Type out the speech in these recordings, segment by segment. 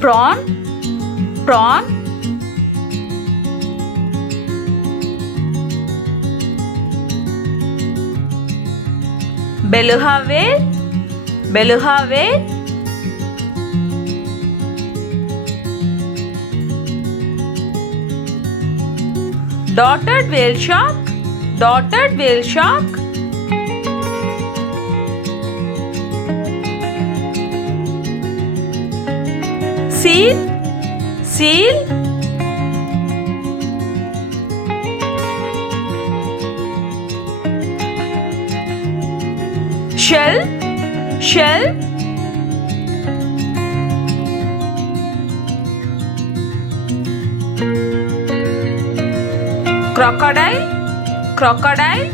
prawn, prawn. Beluga whale, beluga whale. Dotted whale shark, dotted whale shark. Seal, seal. Shell, shell. Crocodile, crocodile.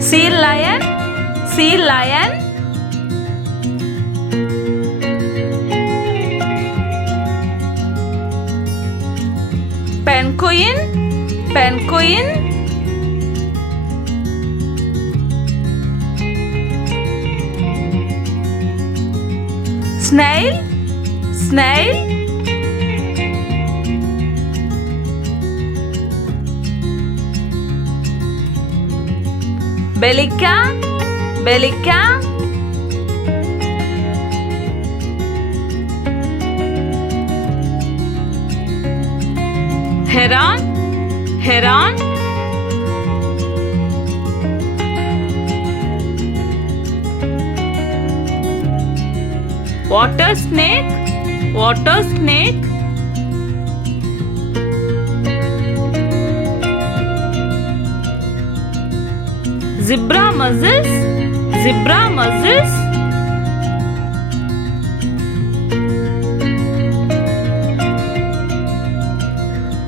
Sea lion, sea lion. Penguin, penguin. Snail, snail. Pelican, pelican. Heron, heron. Water snake, water snake. Zebra mussels, zebra mussels.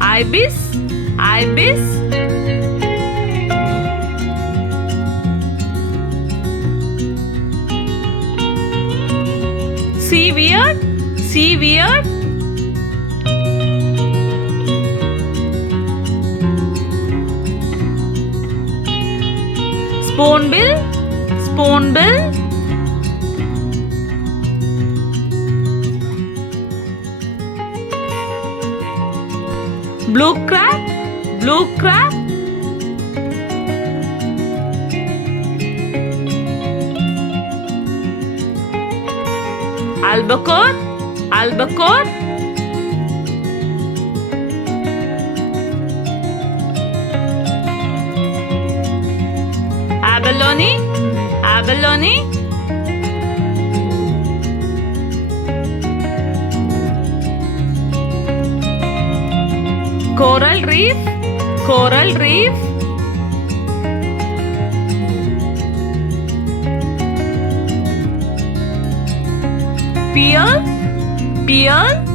Ibis, ibis. Sea weird, sea weird. Spoonbill, spoonbill. Blue crab, blue crab. Albacore, albacore. Abalone, abalone. Coral reef, coral reef. Pearl, pearl.